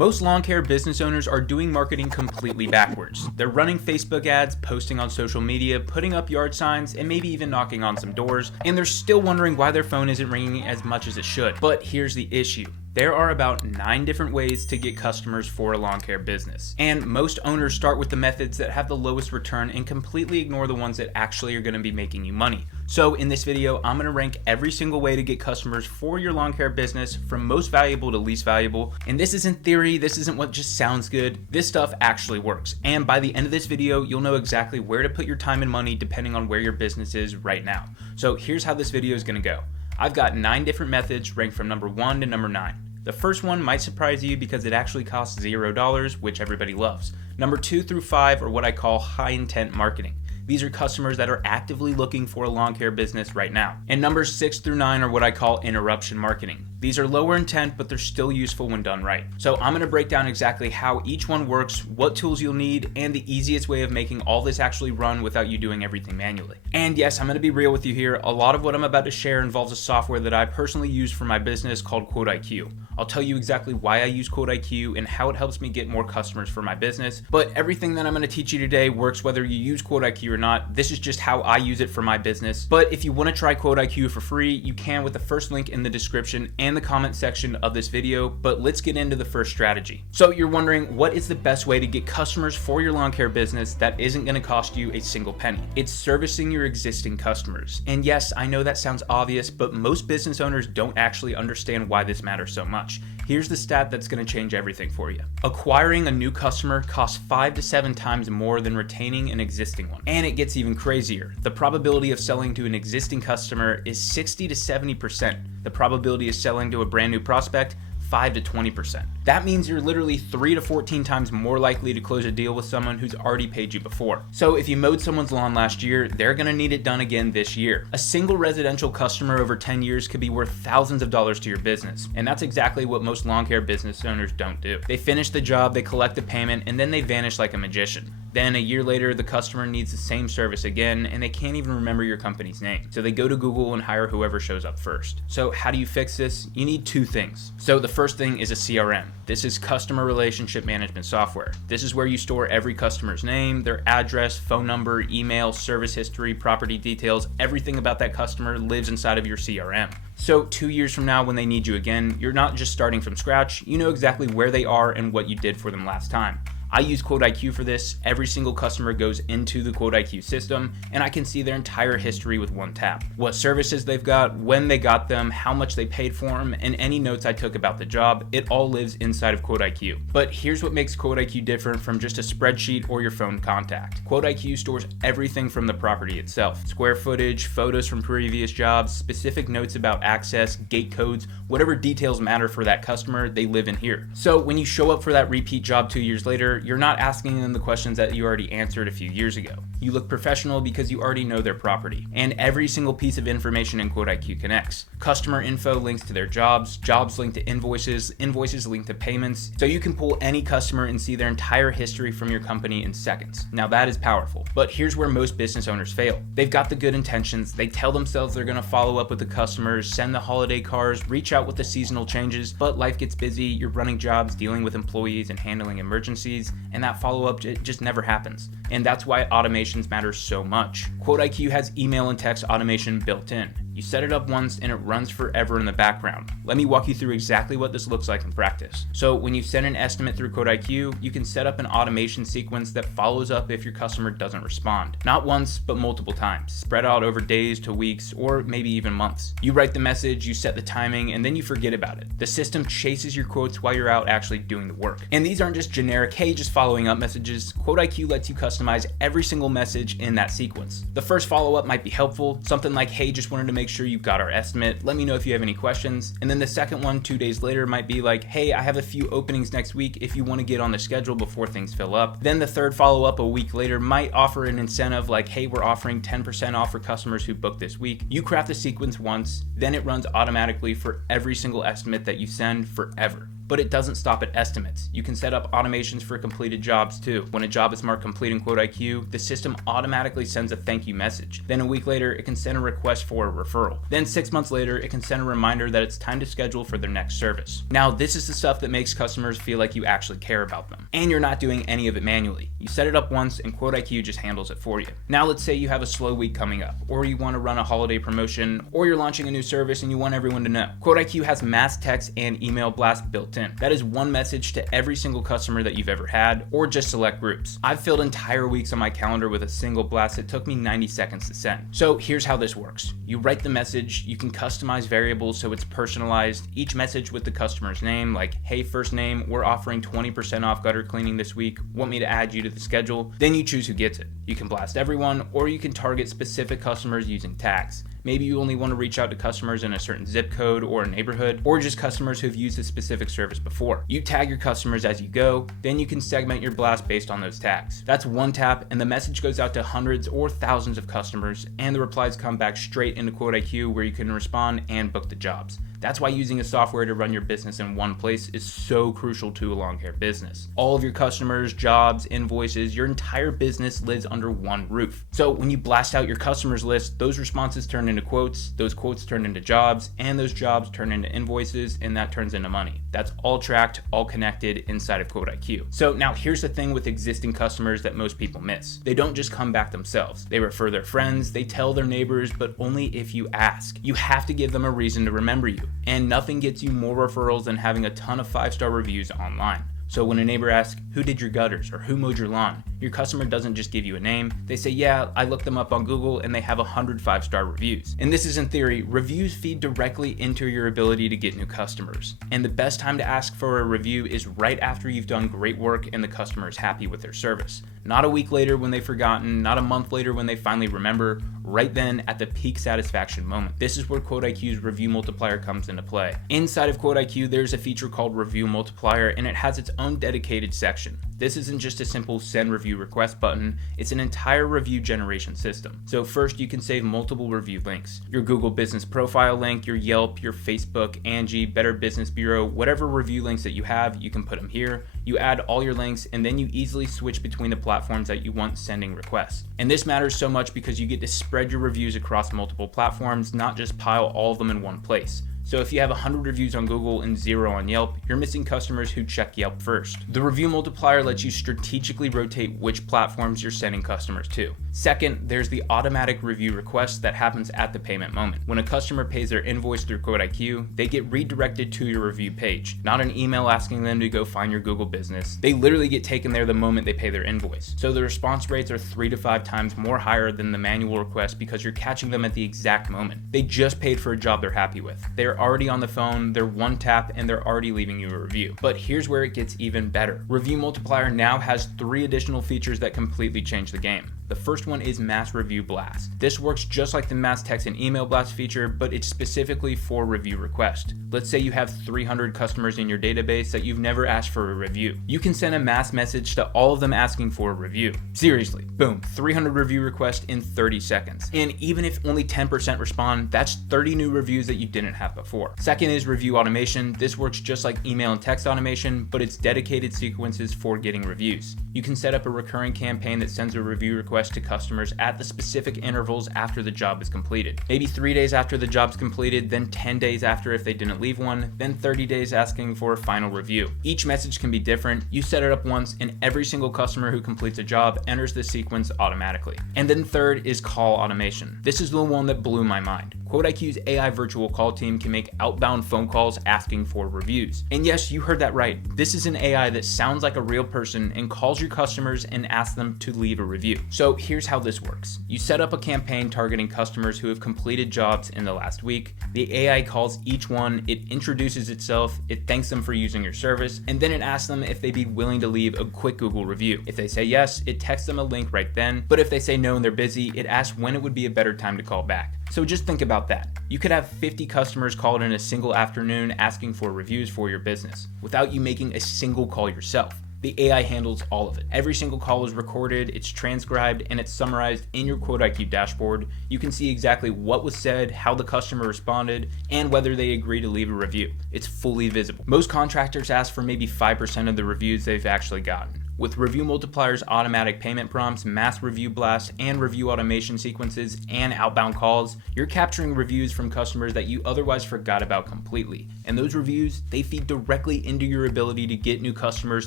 Most lawn care business owners are doing marketing completely backwards. They're running Facebook ads, posting on social media, putting up yard signs, and maybe even knocking on some doors, and they're still wondering why their phone isn't ringing as much as it should. But here's the issue. There are about 9 different ways to get customers for a lawn care business. And most owners start with the methods that have the lowest return and completely ignore the ones that actually are going to be making you money. So in this video, I'm going to rank every single way to get customers for your lawn care business from most valuable to least valuable. And this isn't theory, this isn't what just sounds good. This stuff actually works. And by the end of this video, you'll know exactly where to put your time and money depending on where your business is right now. So here's how this video is going to go. I've got 9 different methods ranked from number 1 to number 9. The first one might surprise you because it actually costs $0, which everybody loves. Number 2 through 5 are what I call high intent marketing. These are customers that are actively looking for a lawn care business right now. And numbers 6 through 9 are what I call interruption marketing. These are lower intent, but they're still useful when done right. So I'm going to break down exactly how each one works, what tools you'll need, and the easiest way of making all this actually run without you doing everything manually. And yes, I'm going to be real with you here. A lot of what I'm about to share involves a software that I personally use for my business called QuoteIQ. I'll tell you exactly why I use QuoteIQ and how it helps me get more customers for my business. But everything that I'm going to teach you today works whether you use QuoteIQ or not. This is just how I use it for my business. But if you want to try QuoteIQ for free, you can with the first link in the description and the comment section of this video. But let's get into the first strategy. So you're wondering, what is the best way to get customers for your lawn care business that isn't going to cost you a single penny? It's servicing your existing customers. And yes, I know that sounds obvious, but most business owners don't actually understand why this matters so much. Here's the stat that's going to change everything for you. Acquiring a new customer costs 5 to 7 times more than retaining an existing one. And it gets even crazier. The probability of selling to an existing customer is 60 to 70%. The probability of selling to a brand new prospect, 5 to 20%. That means you're literally 3 to 14 times more likely to close a deal with someone who's already paid you before. So if you mowed someone's lawn last year, they're gonna need it done again this year. A single residential customer over 10 years could be worth thousands of dollars to your business. And that's exactly what most lawn care business owners don't do. They finish the job, they collect the payment, and then they vanish like a magician. Then a year later, the customer needs the same service again, and they can't even remember your company's name. So they go to Google and hire whoever shows up first. So how do you fix this? You need 2 things. So the first thing is a CRM. This is customer relationship management software. This is where you store every customer's name, their address, phone number, email, service history, property details. Everything about that customer lives inside of your CRM. So 2 years from now when they need you again, you're not just starting from scratch. You know exactly where they are and what you did for them last time. I use QuoteIQ for this. Every single customer goes into the QuoteIQ system, and I can see their entire history with one tap. What services they've got, when they got them, how much they paid for them, and any notes I took about the job. It all lives inside of QuoteIQ. But here's what makes QuoteIQ different from just a spreadsheet or your phone contact. QuoteIQ stores everything from the property itself. Square footage, photos from previous jobs, specific notes about access, gate codes, whatever details matter for that customer, they live in here. So when you show up for that repeat job 2 years later, you're not asking them the questions that you already answered a few years ago. You look professional because you already know their property. And every single piece of information in QuoteIQ connects. Customer info links to their jobs, jobs link to invoices, invoices link to payments. So you can pull any customer and see their entire history from your company in seconds. Now that is powerful. But here's where most business owners fail. They've got the good intentions. They tell themselves they're gonna follow up with the customers, send the holiday cards, reach out with the seasonal changes, but life gets busy. You're running jobs, dealing with employees, and handling emergencies, and that follow-up just never happens. And that's why automations matter so much. QuoteIQ has email and text automation built in. You set it up once and it runs forever in the background. Let me walk you through exactly what this looks like in practice. So when you send an estimate through QuoteIQ, you can set up an automation sequence that follows up if your customer doesn't respond. Not once, but multiple times, spread out over days to weeks, or maybe even months. You write the message, you set the timing, and then you forget about it. The system chases your quotes while you're out actually doing the work. And these aren't just generic, hey, just following up messages. QuoteIQ lets you customize every single message in that sequence. The first follow-up might be helpful, something like, hey, just wanted to make sure you've got our estimate. Let me know if you have any questions. And then the second one 2 days later might be like, hey, I have a few openings next week if you want to get on the schedule before things fill up. Then the third follow-up a week later might offer an incentive like, hey, we're offering 10% off for customers who book this week. You craft the sequence once, then it runs automatically for every single estimate that you send forever. But it doesn't stop at estimates. You can set up automations for completed jobs too. When a job is marked complete in QuoteIQ, the system automatically sends a thank you message. Then a week later, it can send a request for a referral. Then 6 months later, it can send a reminder that it's time to schedule for their next service. Now, this is the stuff that makes customers feel like you actually care about them. And you're not doing any of it manually. You set it up once and QuoteIQ just handles it for you. Now let's say you have a slow week coming up, or you want to run a holiday promotion, or you're launching a new service and you want everyone to know. QuoteIQ has mass text and email blast built in. That is one message to every single customer that you've ever had, or just select groups. I've filled entire weeks on my calendar with a single blast that took me 90 seconds to send. So here's how this works. You write the message, you can customize variables so it's personalized, each message with the customer's name, like, hey, first name, we're offering 20% off gutter cleaning this week, want me to add you to the schedule? Then you choose who gets it. You can blast everyone, or you can target specific customers using tags. Maybe you only want to reach out to customers in a certain zip code or a neighborhood, or just customers who've used a specific service before. You tag your customers as you go, then you can segment your blast based on those tags. That's one tap, and the message goes out to hundreds or thousands of customers, and the replies come back straight into QuoteIQ where you can respond and book the jobs. That's why using a software to run your business in one place is so crucial to a lawn care business. All of your customers, jobs, invoices, your entire business lives under one roof. So when you blast out your customers list, those responses turn into quotes, those quotes turn into jobs, and those jobs turn into invoices, and that turns into money. That's all tracked, all connected inside of QuoteIQ. So now here's the thing with existing customers that most people miss. They don't just come back themselves. They refer their friends, they tell their neighbors, but only if you ask. You have to give them a reason to remember you. And nothing gets you more referrals than having a ton of 5-star reviews online. So when a neighbor asks, who did your gutters or who mowed your lawn? Your customer doesn't just give you a name. They say, yeah, I looked them up on Google and they have 100 5-star reviews. And this is in theory. Reviews feed directly into your ability to get new customers. And the best time to ask for a review is right after you've done great work and the customer is happy with their service. Not a week later when they've forgotten, not a month later when they finally remember, right then at the peak satisfaction moment. This is where QuoteIQ's review multiplier comes into play. Inside of QuoteIQ, there's a feature called Review Multiplier, and it has its own dedicated section. This isn't just a simple send review request button, it's an entire review generation system. So first you can save multiple review links. Your Google business profile link, your Yelp, your Facebook, Angie, Better Business Bureau, whatever review links that you have, you can put them here. You add all your links and then you easily switch between the platforms that you want sending requests. And this matters so much because you get to spread your reviews across multiple platforms, not just pile all of them in one place. So if you have 100 reviews on Google and 0 on Yelp, you're missing customers who check Yelp first. The review multiplier lets you strategically rotate which platforms you're sending customers to. Second, there's the automatic review request that happens at the payment moment. When a customer pays their invoice through QuoteIQ, they get redirected to your review page, not an email asking them to go find your Google business. They literally get taken there the moment they pay their invoice. So the response rates are 3 to 5 times more higher than the manual request because you're catching them at the exact moment. They just paid for a job they're happy with. They're already on the phone, they're one tap, and they're already leaving you a review. But here's where it gets even better. Review Multiplier now has 3 additional features that completely change the game. The first one is Mass Review Blast. This works just like the Mass Text and Email Blast feature, but it's specifically for review request. Let's say you have 300 customers in your database that you've never asked for a review. You can send a mass message to all of them asking for a review. Seriously, boom, 300 review requests in 30 seconds. And even if only 10% respond, that's 30 new reviews that you didn't have before. Second is Review Automation. This works just like email and text automation, but it's dedicated sequences for getting reviews. You can set up a recurring campaign that sends a review request to customers at the specific intervals after the job is completed. Maybe 3 days after the job's completed, then 10 days after if they didn't leave one, then 30 days asking for a final review. Each message can be different. You set it up once and every single customer who completes a job enters the sequence automatically. And then third is Call Automation. This is the one that blew my mind. QuoteIQ's AI virtual call team can make outbound phone calls asking for reviews. And yes, you heard that right. This is an AI that sounds like a real person and calls your customers and asks them to leave a review. So here's how this works. You set up a campaign targeting customers who have completed jobs in the last week. The AI calls each one, it introduces itself, it thanks them for using your service, and then it asks them if they'd be willing to leave a quick Google review. If they say yes, it texts them a link right then, but if they say no and they're busy, it asks when it would be a better time to call back. So just think about that. You could have 50 customers called in a single afternoon asking for reviews for your business without you making a single call yourself. The AI handles all of it. Every single call is recorded, it's transcribed, and it's summarized in your QuoteIQ dashboard. You can see exactly what was said, how the customer responded, and whether they agree to leave a review. It's fully visible. Most contractors ask for maybe 5% of the reviews they've actually gotten. With review multipliers, automatic payment prompts, mass review blasts, and review automation sequences, and outbound calls, you're capturing reviews from customers that you otherwise forgot about completely. And those reviews, they feed directly into your ability to get new customers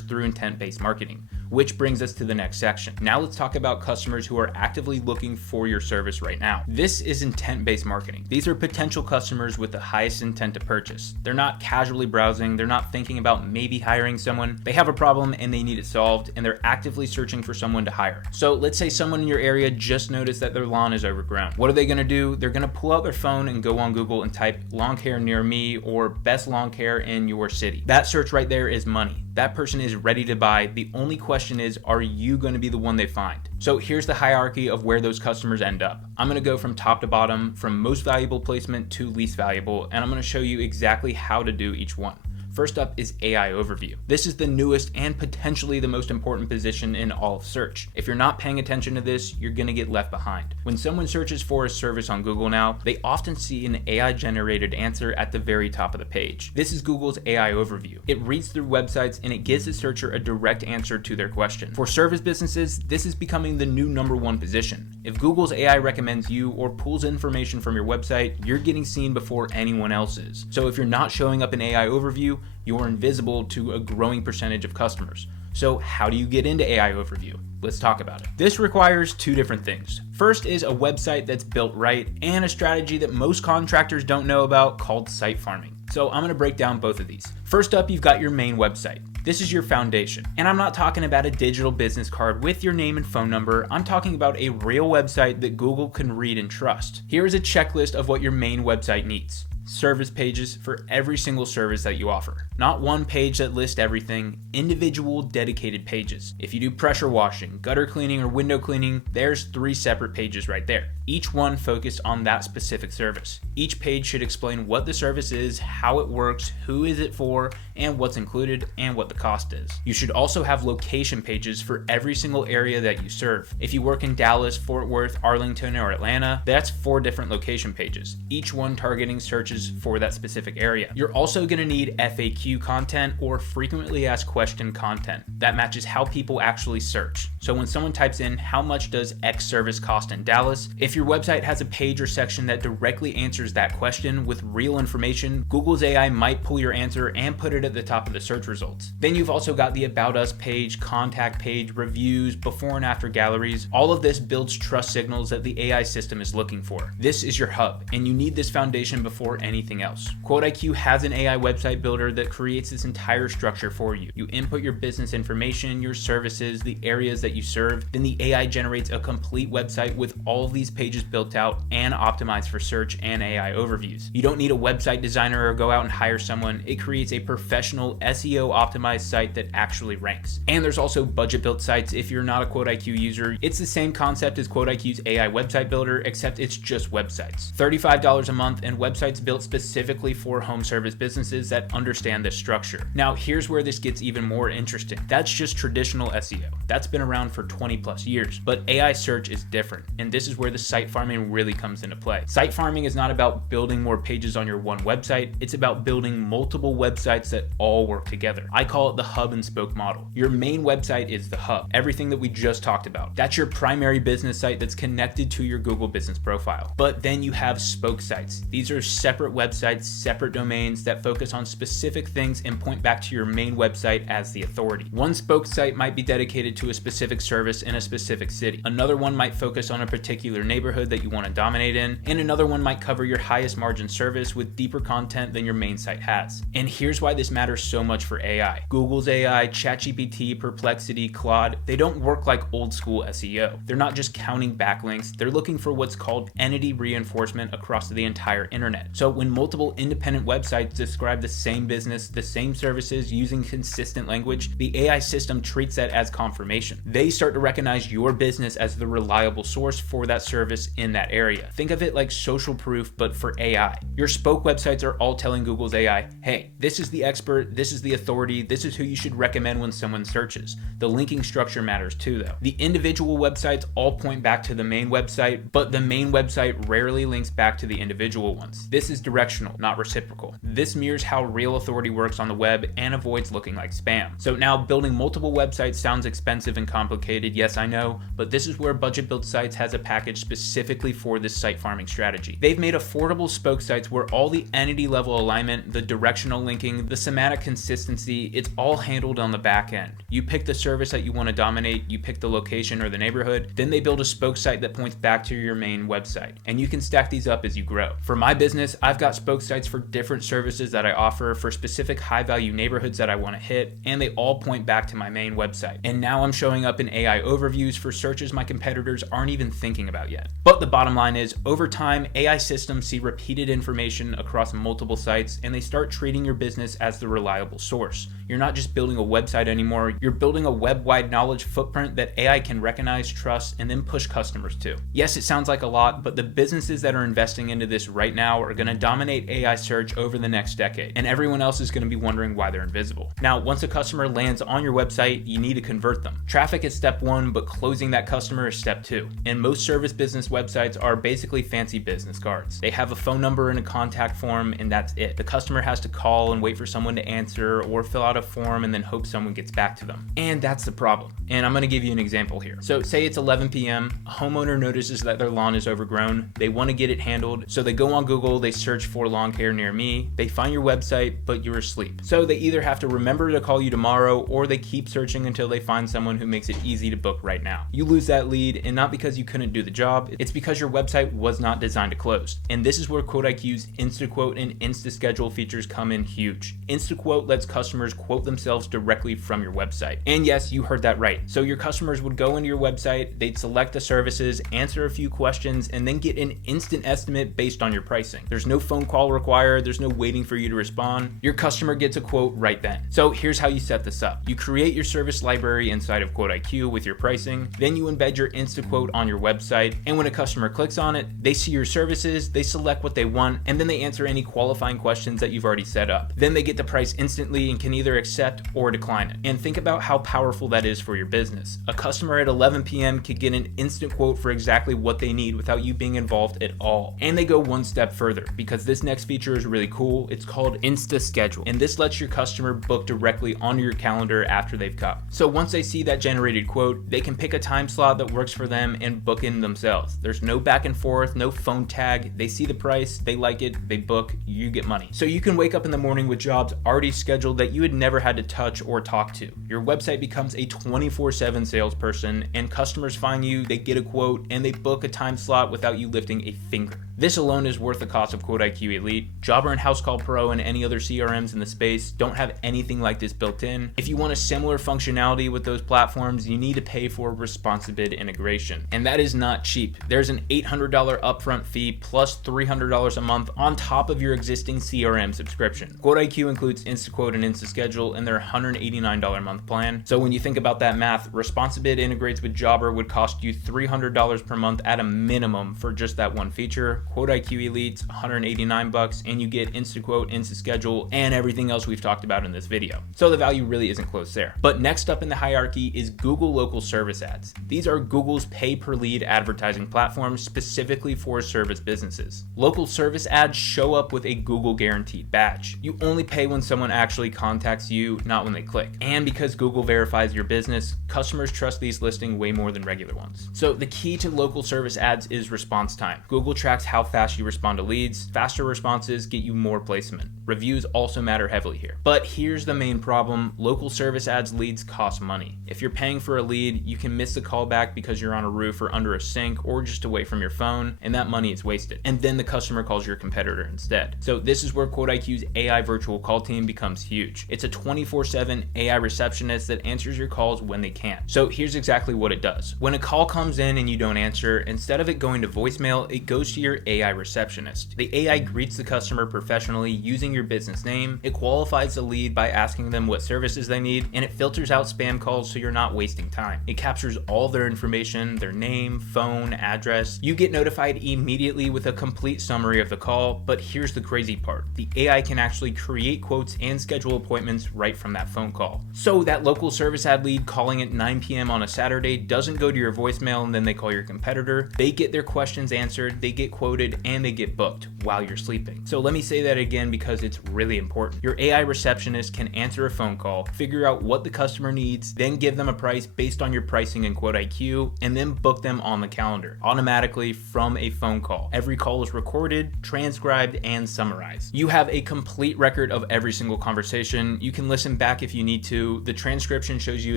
through intent-based marketing. Which brings us to the next section. Now let's talk about customers who are actively looking for your service right now. This is intent-based marketing. These are potential customers with the highest intent to purchase. They're not casually browsing, they're not thinking about maybe hiring someone. They have a problem and they need it solved, and they're actively searching for someone to hire. So let's say someone in your area just noticed that their lawn is overgrown. What are they gonna do? They're gonna pull out their phone and go on Google and type lawn care near me or best lawn care in your city. That search right there is money. That person is ready to buy. The only question is, are you going to be the one they find? So here's the hierarchy of where those customers end up. I'm going to go from top to bottom, from most valuable placement to least valuable, and I'm going to show you exactly how to do each one. First up is AI overview. This is the newest and potentially the most important position in all of search. If you're not paying attention to this, you're gonna get left behind. When someone searches for a service on Google now, they often see an AI generated answer at the very top of the page. This is Google's AI overview. It reads through websites and it gives the searcher a direct answer to their question. For service businesses, this is becoming the new #1 position. If Google's AI recommends you or pulls information from your website, you're getting seen before anyone else is. So if you're not showing up in AI overview, you're invisible to a growing percentage of customers. So how do you get into AI overview? Let's talk about it. This requires two different things. First is a website that's built right and a strategy that most contractors don't know about called site farming. So I'm gonna break down both of these. First up, you've got your main website. This is your foundation. And I'm not talking about a digital business card with your name and phone number. I'm talking about a real website that Google can read and trust. Here is a checklist of what your main website needs. Service pages for every single service that you offer. Not one page that lists everything, individual dedicated pages. If you do pressure washing, gutter cleaning, or window cleaning, there's 3 separate pages right there. Each one focused on that specific service. Each page should explain what the service is, how it works, who is it for, and what's included, and what the cost is. You should also have location pages for every single area that you serve. If you work in Dallas, Fort Worth, Arlington, or Atlanta, that's 4 different location pages, each one targeting searches for that specific area. You're also going to need FAQ content or frequently asked question content that matches how people actually search. So when someone types in how much does X service cost in Dallas, if your website has a page or section that directly answers that question with real information, Google's AI might pull your answer and put it at the top of the search results. Then you've also got the About Us page, contact page, reviews, before and after galleries. All of this builds trust signals that the AI system is looking for. This is your hub, and you need this foundation before anything else. QuoteIQ has an AI website builder that creates this entire structure for you. You input your business information, your services, the areas that you serve, then the AI generates a complete website with all of these pages built out and optimized for search and AI overviews. You don't need a website designer or go out and hire someone. It creates a professional SEO optimized site that actually ranks. And there's also budget built sites if you're not a QuoteIQ user. It's the same concept as QuoteIQ's AI website builder, except it's just websites. $35 a month and websites built specifically for home service businesses that understand this structure. Now, here's where this gets even more interesting. That's just traditional SEO. That's been around for 20+ years, but AI search is different, and this is where the site farming really comes into play. Site farming is not about building more pages on your one website. It's about building multiple websites that all work together. I call it the hub and spoke model. Your main website is the hub, everything that we just talked about. That's your primary business site that's connected to your Google business profile. But then you have spoke sites. These are separate websites, separate domains that focus on specific things and point back to your main website as the authority. One spoke site might be dedicated to a specific service in a specific city. Another one might focus on a particular neighborhood that you want to dominate in, and another one might cover your highest margin service with deeper content than your main site has. And here's why this matters so much for AI. Google's AI, ChatGPT, Perplexity, Claude, they don't work like old school SEO. They're not just counting backlinks, they're looking for what's called entity reinforcement across the entire internet. So But when multiple independent websites describe the same business, the same services using consistent language, the AI system treats that as confirmation. They start to recognize your business as the reliable source for that service in that area. Think of it like social proof, but for AI. Your spoke websites are all telling Google's AI, hey, this is the expert, this is the authority, this is who you should recommend when someone searches. The linking structure matters too, though. The individual websites all point back to the main website, but the main website rarely links back to the individual ones. This is directional, not reciprocal. This mirrors how real authority works on the web and avoids looking like spam. So now building multiple websites sounds expensive and complicated, yes I know, but this is where Budget Built Sites has a package specifically for this site farming strategy. They've made affordable spoke sites where all the entity level alignment, the directional linking, the semantic consistency, it's all handled on the back end. You pick the service that you want to dominate, you pick the location or the neighborhood, then they build a spoke site that points back to your main website. And you can stack these up as you grow. For my business, I've got spoke sites for different services that I offer for specific high value neighborhoods that I want to hit, and they all point back to my main website. And now I'm showing up in AI overviews for searches my competitors aren't even thinking about yet. But the bottom line is, over time, AI systems see repeated information across multiple sites, and they start treating your business as the reliable source. You're not just building a website anymore, you're building a web-wide knowledge footprint that AI can recognize, trust, and then push customers to. Yes, it sounds like a lot, but the businesses that are investing into this right now are going to dominate AI search over the next decade, and everyone else is going to be wondering why they're invisible. Now, once a customer lands on your website, you need to convert them. Traffic is step one, but closing that customer is step two. And most service business websites are basically fancy business cards. They have a phone number and a contact form, and that's it. The customer has to call and wait for someone to answer or fill out a form and then hope someone gets back to them. And that's the problem. And I'm going to give you an example here. So say it's 11 p.m., a homeowner notices that their lawn is overgrown. They want to get it handled. So they go on Google, they search for lawn care near me. They find your website, but you're asleep. So they either have to remember to call you tomorrow, or they keep searching until they find someone who makes it easy to book right now. You lose that lead, and not because you couldn't do the job, it's because your website was not designed to close. And this is where QuoteIQ's InstaQuote and InstaSchedule features come in huge. InstaQuote lets customers quote themselves directly from your website. And yes, you heard that right. So your customers would go into your website, they'd select the services, answer a few questions, and then get an instant estimate based on your pricing. There's no phone call required, there's no waiting for you to respond. Your customer gets a quote right then. So here's how you set this up. You create your service library inside of QuoteIQ with your pricing, then you embed your InstaQuote on your website, and when a customer clicks on it, they see your services, they select what they want, and then they answer any qualifying questions that you've already set up. Then they get the price instantly and can either accept or decline it. And think about how powerful that is for your business. A customer at 11 p.m. could get an instant quote for exactly what they need without you being involved at all. And they go one step further, because this next feature is really cool. It's called InstaSchedule, and this lets your customer book directly onto your calendar after they've come. So once they see that generated quote, they can pick a time slot that works for them and book in themselves. There's no back and forth, no phone tag. They see the price, they like it, they book, you get money. So you can wake up in the morning with jobs already scheduled that you had never had to touch or talk to. Your website becomes a 24/7 salesperson, and customers find you, they get a quote, and they book a time slot without you lifting a finger. This alone is worth the cost of QuoteIQ Elite. Jobber and Housecall Pro and any other CRMs in the space don't have anything like this built in. If you want a similar functionality with those platforms, you need to pay for responsive bid integration. And that is not cheap. There's an $800 upfront fee plus $300 a month on top of your existing CRM subscription. QuoteIQ includes InstaQuote and InstaSchedule in their $189 a month plan. So when you think about that math, responsive bid integrates with Jobber would cost you $300 per month at a minimum for just that one feature. QuoteIQ Elite's $189, and you get InstaQuote, InstaSchedule, and everything else we've talked about in this video. So the value really isn't close there. But next up in the hierarchy is Google Local Service Ads. These are Google's pay-per-lead advertising platform specifically for service businesses. Local service ads show up with a Google Guaranteed badge. You only pay when someone actually contacts you, not when they click. And because Google verifies your business, customers trust these listings way more than regular ones. So the key to local service ads is response time. Google tracks how fast you respond to leads. Faster responses get you more placement. Reviews also matter heavily here. But here's the main problem. Local service ads leads cost money. If you're paying for a lead, you can miss the callback because you're on a roof or under a sink or just away from your phone, and that money is wasted. And then the customer calls your competitor instead. So this is where QuoteIQ's AI virtual call team becomes huge. It's a 24/7 AI receptionist that answers your calls when they can. So here's exactly what it does. When a call comes in and you don't answer, instead of it going to voicemail, it goes to your AI receptionist. The AI greets the customer professionally using your business name, it qualifies the lead by asking them what services they need, and it filters out spam calls so you're not wasting time. It captures all their information, their name, phone, address. You get notified immediately with a complete summary of the call, but here's the crazy part. The AI can actually create quotes and schedule appointments right from that phone call. So that local service ad lead calling at 9 p.m. on a Saturday doesn't go to your voicemail and then they call your competitor. They get their questions answered, they get quoted, and they get booked while you're sleeping. So let me say that again because it's really important. Your AI receptionist can answer a phone call, figure out what the customer needs, then give them a price based on your pricing in QuoteIQ, and then book them on the calendar automatically from a phone call. Every call is recorded, transcribed, and summarized. You have a complete record of every single conversation. You can listen back if you need to. The transcription shows you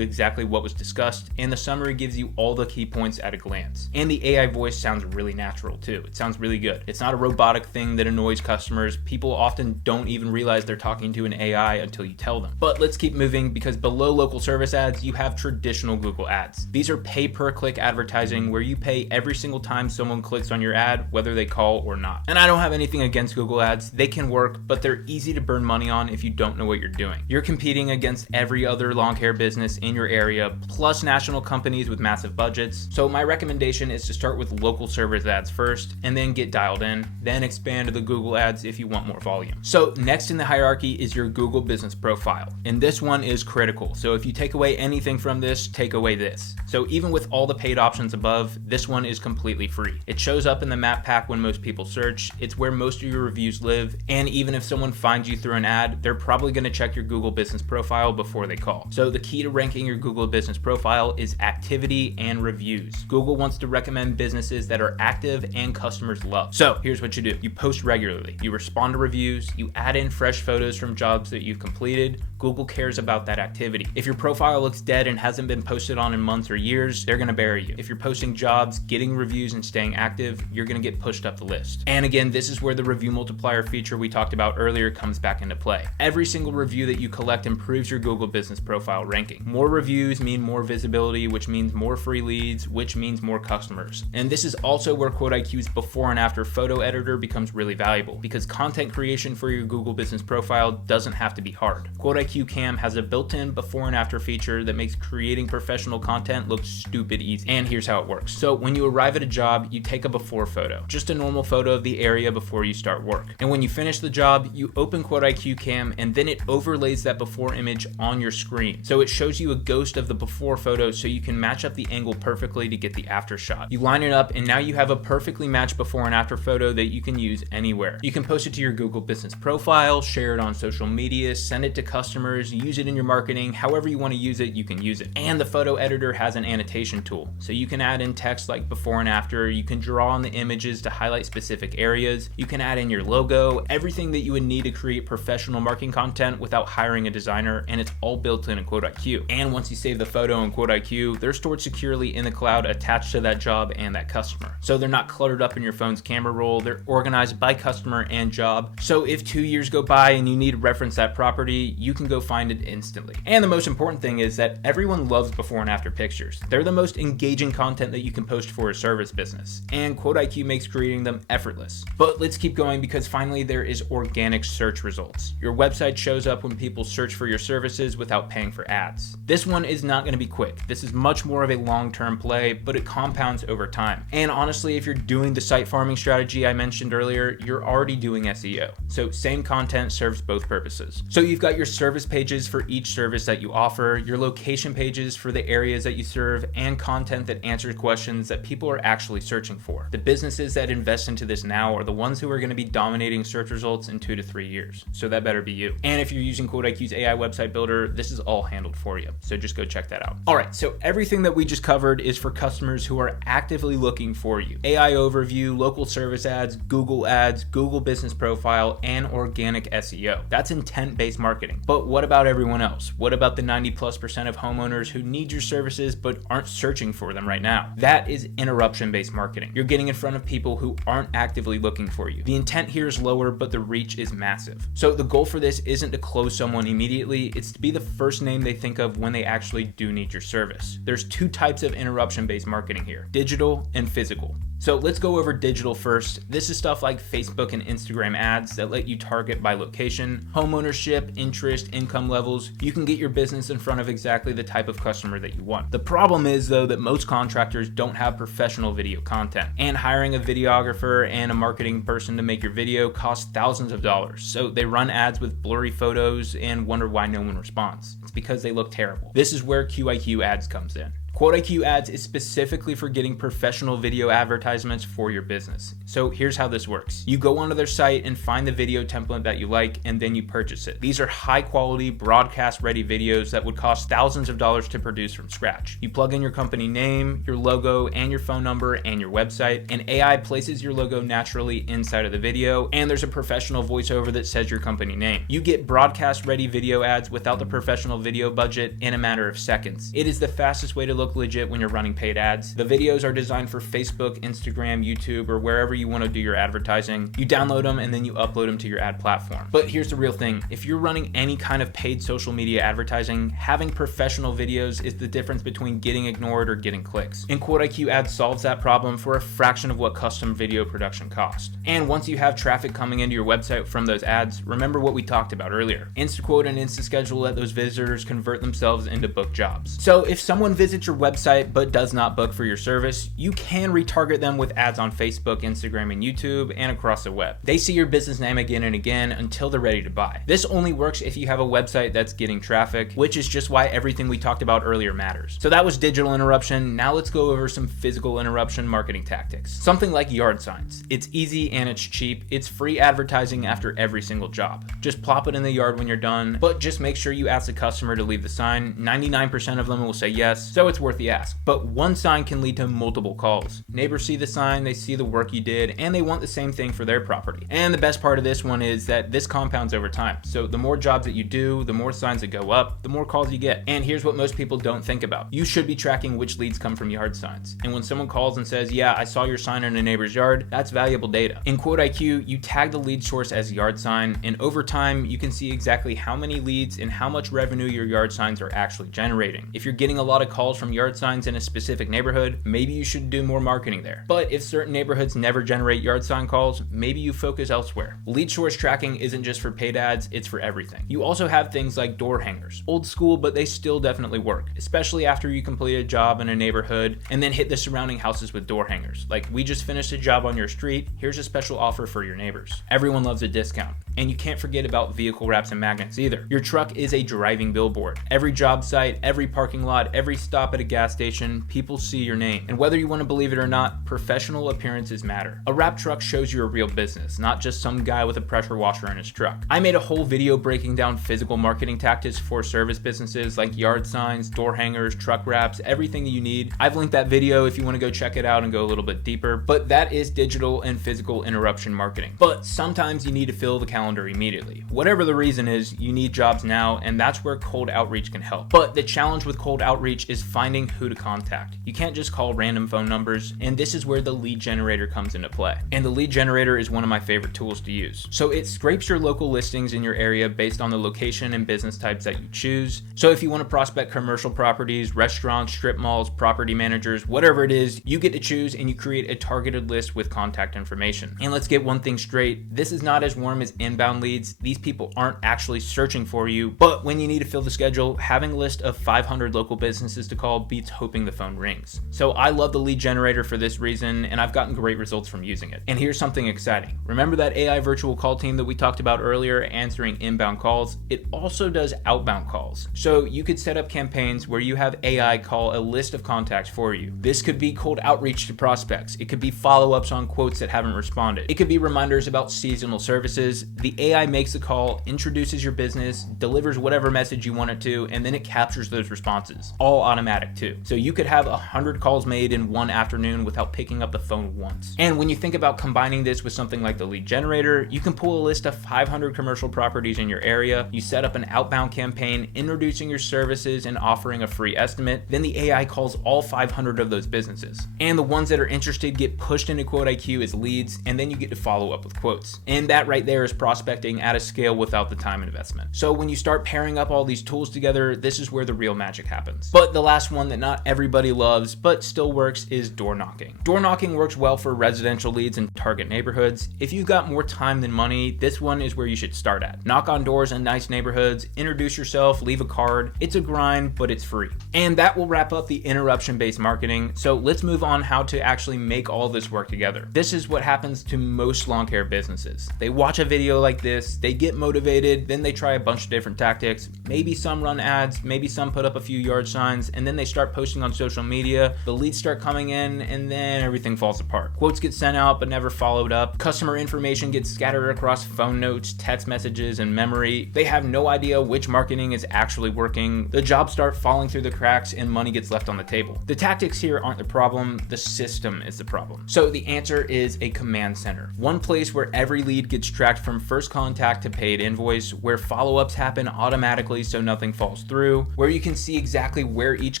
exactly what was discussed, and the summary gives you all the key points at a glance. And the AI voice sounds really natural too. It sounds really good. It's not a robotic thing that annoys customers. People often don't even realize they're talking to an AI until you tell them. But let's keep moving because below local service ads, you have traditional Google ads. These are pay per click advertising where you pay every single time someone clicks on your ad, whether they call or not. And I don't have anything against Google ads. They can work, but they're easy to burn money on if you don't know what you're doing. You're competing against every other lawn care business in your area, plus national companies with massive budgets. So my recommendation is to start with local service ads first, and then get dialed in, then expand to the Google ads if you want more volume. So next in the hierarchy is your Google business profile. And this one is critical. So if you take away anything from this, take away this. So even with all the paid options above, this one is completely free. It shows up in the map pack when most people search. It's where most of your reviews live. And even if someone finds you through an ad, they're probably going to check your Google business profile before they call. So the key to ranking your Google business profile is activity and reviews. Google wants to recommend businesses that are active and customers love. So here's what you do. You post regularly. You respond to reviews. You add in fresh photos from jobs that you've completed. Google cares about that activity. If your profile looks dead and hasn't been posted on in months or years, they're going to bury you. If you're posting jobs, getting reviews, and staying active, you're going to get pushed up the list. And again, this is where the review multiplier feature we talked about earlier comes back into play. Every single review that you collect improves your Google business profile ranking. More reviews mean more visibility, which means more free leads, which means more customers. And this is also where QuoteIQ's before and after photo editor becomes really valuable because content creation for your Google business profile doesn't have to be hard. QuoteIQ Cam has a built-in before and after feature that makes creating professional content look stupid easy. And here's how it works. So when you arrive at a job, you take a before photo, just a normal photo of the area before you start work. And when you finish the job, you open QuoteIQ Cam and then it overlays that before image on your screen. So it shows you a ghost of the before photo so you can match up the angle perfectly to get the after shot. You line it up and now you have a perfectly matched before and after photo that you can use anywhere. You can post it to your Google business profile, share it on social media, send it to customers, use it in your marketing, however you want to use it, you can use it. And the photo editor has an annotation tool. So you can add in text like before and after, you can draw on the images to highlight specific areas, you can add in your logo, everything that you would need to create professional marketing content without hiring a designer, and it's all built in QuoteIQ. And once you save the photo in QuoteIQ, they're stored securely in the cloud attached to that job and that customer. So they're not cluttered up in your phone's camera roll, they're organized by customer and job. So if 2 years go by and you need to reference that property, you can go find it instantly. And the most important thing is that everyone loves before and after pictures. They're the most engaging content that you can post for a service business, and QuoteIQ makes creating them effortless. But let's keep going because finally there is organic search results. Your website shows up when people search for your services without paying for ads. This one is not going to be quick. This is much more of a long-term play, but it compounds over time. And honestly, if you're doing the site farming strategy I mentioned earlier, you're already doing SEO. So same content serves both purposes. So you've got your service pages for each service that you offer, your location pages for the areas that you serve, and content that answers questions that people are actually searching for. The businesses that invest into this now are the ones who are going to be dominating search results in 2 to 3 years. So that better be you. And if you're using QuoteIQ's AI website builder, this is all handled for you. So just go check that out. All right, so everything that we just covered is for customers who are actively looking for you. AI overview, local service ads, Google business profile, and organic SEO. That's intent-based marketing. But what about everyone else? What about the 90+% of homeowners who need your services but aren't searching for them right now? That is interruption-based marketing. You're getting in front of people who aren't actively looking for you. The intent here is lower, but the reach is massive. So the goal for this isn't to close someone immediately, it's to be the first name they think of when they actually do need your service. There's 2 types of interruption-based marketing here, digital and physical. So let's go over digital first. This is stuff like Facebook and Instagram ads that let you target by location, home ownership, interest, income levels. You can get your business in front of exactly the type of customer that you want. The problem is though that most contractors don't have professional video content, and hiring a videographer and a marketing person to make your video costs thousands of dollars. So they run ads with blurry photos and wonder why no one responds. It's because they look terrible. This is where QuoteIQ ads comes in. QuoteIQ ads is specifically for getting professional video advertisements for your business. So here's how this works. You go onto their site and find the video template that you like, and then you purchase it. These are high quality, broadcast ready videos that would cost thousands of dollars to produce from scratch. You plug in your company name, your logo, and your phone number and your website, and AI places your logo naturally inside of the video, and there's a professional voiceover that says your company name. You get broadcast ready video ads without the professional video budget in a matter of seconds. It is the fastest way to look legit when you're running paid ads. The videos are designed for Facebook, Instagram, YouTube, or wherever you want to do your advertising. You download them and then you upload them to your ad platform. But here's the real thing. If you're running any kind of paid social media advertising, having professional videos is the difference between getting ignored or getting clicks. And QuoteIQ ads solves that problem for a fraction of what custom video production costs. And once you have traffic coming into your website from those ads, remember what we talked about earlier. InstaQuote and InstaSchedule let those visitors convert themselves into booked jobs. So if someone visits your website but does not book for your service, you can retarget them with ads on Facebook, Instagram, and YouTube, and across the web. They see your business name again and again until they're ready to buy. This only works if you have a website that's getting traffic, which is just why everything we talked about earlier matters. So that was digital interruption. Now let's go over some physical interruption marketing tactics. Something like yard signs. It's easy and it's cheap. It's free advertising after every single job. Just plop it in the yard when you're done, but just make sure you ask the customer to leave the sign. 99% of them will say yes, so it's worth the ask. But one sign can lead to multiple calls. Neighbors see the sign, they see the work you did, and they want the same thing for their property. And the best part of this one is that this compounds over time. So the more jobs that you do, the more signs that go up, the more calls you get. And here's what most people don't think about. You should be tracking which leads come from yard signs. And when someone calls and says, yeah, I saw your sign in a neighbor's yard, that's valuable data. In QuoteIQ, you tag the lead source as yard sign, and over time, you can see exactly how many leads and how much revenue your yard signs are actually generating. If you're getting a lot of calls from yard signs in a specific neighborhood, maybe you should do more marketing there. But if certain neighborhoods never generate yard sign calls, maybe you focus elsewhere. Lead source tracking isn't just for paid ads, it's for everything. You also have things like door hangers. Old school, but they still definitely work, especially after you complete a job in a neighborhood and then hit the surrounding houses with door hangers. Like, we just finished a job on your street, here's a special offer for your neighbors. Everyone loves a discount. And you can't forget about vehicle wraps and magnets either. Your truck is a driving billboard. Every job site, every parking lot, every stop at a gas station, people see your name. And whether you want to believe it or not, professional appearances matter. A wrap truck shows you're a real business, not just some guy with a pressure washer in his truck. I made a whole video breaking down physical marketing tactics for service businesses like yard signs, door hangers, truck wraps, everything that you need. I've linked that video if you want to go check it out and go a little bit deeper, but that is digital and physical interruption marketing. But sometimes you need to fill the calendar immediately. Whatever the reason is, you need jobs now, and that's where cold outreach can help. But the challenge with cold outreach is finding who to contact. You can't just call random phone numbers, and this is where the lead generator comes into play. And the lead generator is one of my favorite tools to use. So it scrapes your local listings in your area based on the location and business types that you choose. So if you want to prospect commercial properties, restaurants, strip malls, property managers, whatever it is, you get to choose and you create a targeted list with contact information. And let's get one thing straight, this is not as warm as inbound leads. These people aren't actually searching for you, but when you need to fill the schedule, having a list of 500 local businesses to call beats hoping the phone rings. So I love the lead generator for this reason, and I've gotten great results from using it. And here's something exciting. Remember that AI virtual call team that we talked about earlier answering inbound calls? It also does outbound calls. So you could set up campaigns where you have AI call a list of contacts for you. This could be cold outreach to prospects. It could be follow-ups on quotes that haven't responded. It could be reminders about seasonal services. The AI makes the call, introduces your business, delivers whatever message you want it to, and then it captures those responses. All automatic too. So you could have 100 calls made in one afternoon without picking up the phone once. And when you think about combining this with something like the lead generator, you can pull a list of 500 commercial properties in your area. You set up an outbound campaign introducing your services and offering a free estimate. Then the AI calls all 500 of those businesses. And the ones that are interested get pushed into QuoteIQ as leads, and then you get to follow up with quotes. And that right there is probably prospecting at a scale without the time investment. So when you start pairing up all these tools together, this is where the real magic happens. But the last one that not everybody loves but still works is door knocking. Door knocking works well for residential leads in target neighborhoods. If you've got more time than money, this one is where you should start at. Knock on doors in nice neighborhoods, introduce yourself, leave a card. It's a grind, but it's free. And that will wrap up the interruption-based marketing. So let's move on how to actually make all this work together. This is what happens to most lawn care businesses. They watch a video like this, they get motivated, then they try a bunch of different tactics. Maybe some run ads, maybe some put up a few yard signs, and then they start posting on social media. The leads start coming in, and then everything falls apart. Quotes get sent out but never followed up. Customer information gets scattered across phone notes, text messages, and memory. They have no idea which marketing is actually working. The jobs start falling through the cracks and money gets left on the table. The tactics here aren't the problem, the system is the problem. So the answer is a command center. One place where every lead gets tracked from first contact to paid invoice, where follow-ups happen automatically so nothing falls through, where you can see exactly where each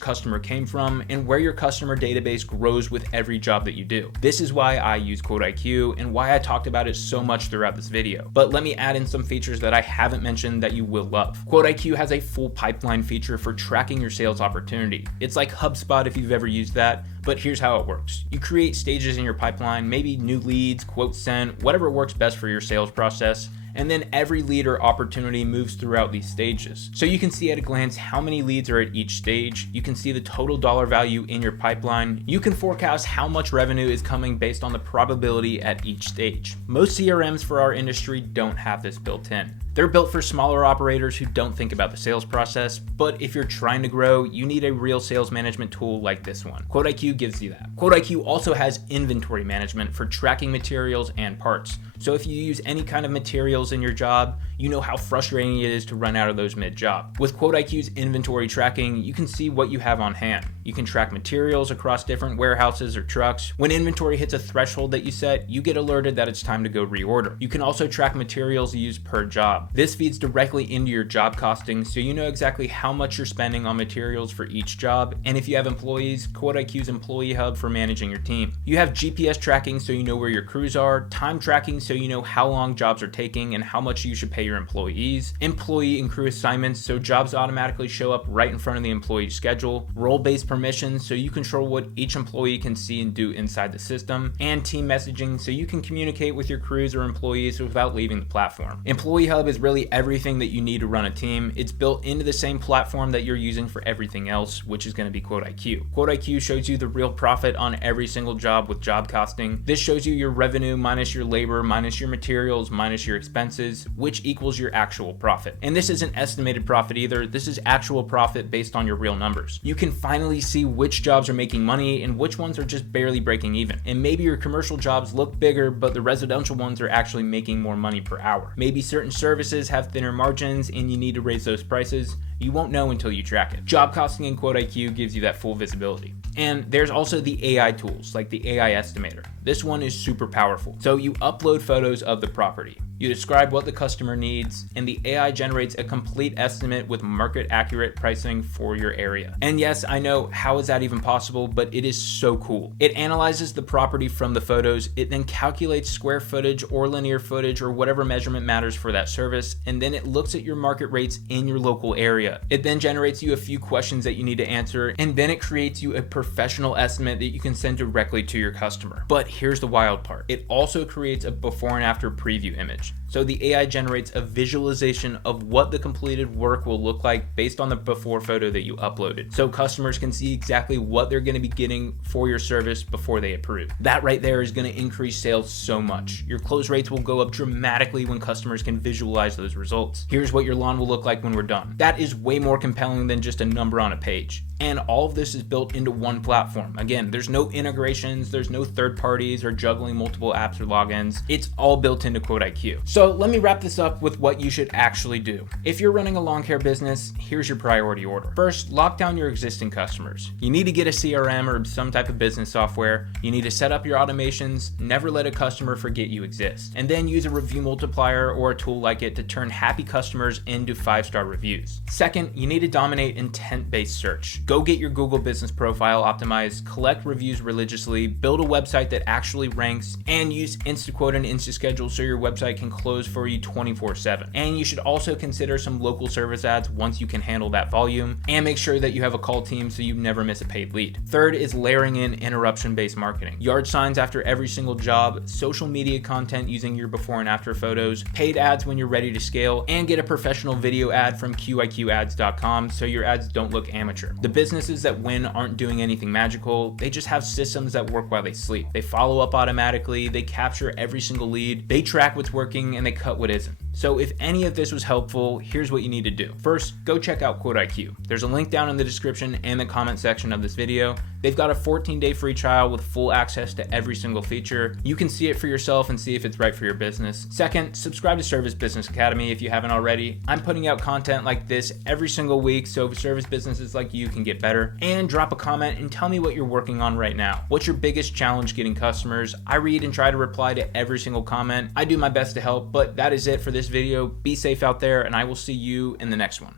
customer came from, and where your customer database grows with every job that you do. This is why I use QuoteIQ and why I talked about it so much throughout this video. But let me add in some features that I haven't mentioned that you will love. QuoteIQ has a full pipeline feature for tracking your sales opportunity. It's like HubSpot if you've ever used that, but here's how it works. You create stages in your pipeline, maybe new leads, quotes sent, whatever works best for your sales process. And then every lead or opportunity moves throughout these stages. So you can see at a glance how many leads are at each stage. You can see the total dollar value in your pipeline. You can forecast how much revenue is coming based on the probability at each stage. Most CRMs for our industry don't have this built in. They're built for smaller operators who don't think about the sales process, but if you're trying to grow, you need a real sales management tool like this one. QuoteIQ gives you that. QuoteIQ also has inventory management for tracking materials and parts. So if you use any kind of materials in your job, you know how frustrating it is to run out of those mid-job. With QuoteIQ's inventory tracking, you can see what you have on hand. You can track materials across different warehouses or trucks. When inventory hits a threshold that you set, you get alerted that it's time to go reorder. You can also track materials used per job. This feeds directly into your job costing, so you know exactly how much you're spending on materials for each job. And if you have employees, QuoteIQ's Employee Hub for managing your team. You have GPS tracking so you know where your crews are, time tracking so you know how long jobs are taking and how much you should pay your employees, employee and crew assignments so jobs automatically show up right in front of the employee's schedule, role-based permissions so you control what each employee can see and do inside the system, and team messaging so you can communicate with your crews or employees without leaving the platform. Employee Hub is really everything that you need to run a team. It's built into the same platform that you're using for everything else, which is going to be QuoteIQ. QuoteIQ shows you the real profit on every single job with job costing. This shows you your revenue minus your labor, minus your materials, minus your expenses, which equals your actual profit. And this isn't estimated profit either. This is actual profit based on your real numbers. You can finally see which jobs are making money and which ones are just barely breaking even. And maybe your commercial jobs look bigger, but the residential ones are actually making more money per hour. Maybe certain services have thinner margins and you need to raise those prices. You won't know until you track it. Job costing in QuoteIQ gives you that full visibility. And there's also the AI tools, like the AI estimator. This one is super powerful. So you upload photos of the property. You describe what the customer needs, and the AI generates a complete estimate with market accurate pricing for your area. And yes, I know, how is that even possible? But it is so cool. It analyzes the property from the photos. It then calculates square footage or linear footage or whatever measurement matters for that service. And then it looks at your market rates in your local area. It then generates you a few questions that you need to answer. And then it creates you a professional estimate that you can send directly to your customer. But here's the wild part. It also creates a before and after preview image. So the AI generates a visualization of what the completed work will look like based on the before photo that you uploaded. So customers can see exactly what they're going to be getting for your service before they approve. That right there is going to increase sales so much. Your close rates will go up dramatically when customers can visualize those results. Here's what your lawn will look like when we're done. That is way more compelling than just a number on a page. And all of this is built into one platform. Again, there's no integrations, there's no third parties or juggling multiple apps or logins. It's all built into QuoteIQ. So let me wrap this up with what you should actually do. If you're running a lawn care business, here's your priority order. First, lock down your existing customers. You need to get a CRM or some type of business software. You need to set up your automations. Never let a customer forget you exist. And then use a review multiplier or a tool like it to turn happy customers into 5-star reviews. Second, you need to dominate intent-based search. Go get your Google business profile optimized, collect reviews religiously, build a website that actually ranks, and use InstaQuote and InstaSchedule so your website can close for you 24/7. And you should also consider some local service ads once you can handle that volume, and make sure that you have a call team so you never miss a paid lead. Third is layering in interruption-based marketing. Yard signs after every single job, social media content using your before and after photos, paid ads when you're ready to scale, and get a professional video ad from QuoteIQads.com so your ads don't look amateur. The businesses that win aren't doing anything magical, they just have systems that work while they sleep. They follow up automatically, they capture every single lead, they track what's working, and they cut what isn't. So if any of this was helpful, here's what you need to do. First, go check out QuoteIQ. There's a link down in the description and the comment section of this video. They've got a 14-day free trial with full access to every single feature. You can see it for yourself and see if it's right for your business. Second, subscribe to Service Business Academy if you haven't already. I'm putting out content like this every single week so service businesses like you can get better. And drop a comment and tell me what you're working on right now. What's your biggest challenge getting customers? I read and try to reply to every single comment. I do my best to help, but that is it for this video. Be safe out there, and I will see you in the next one.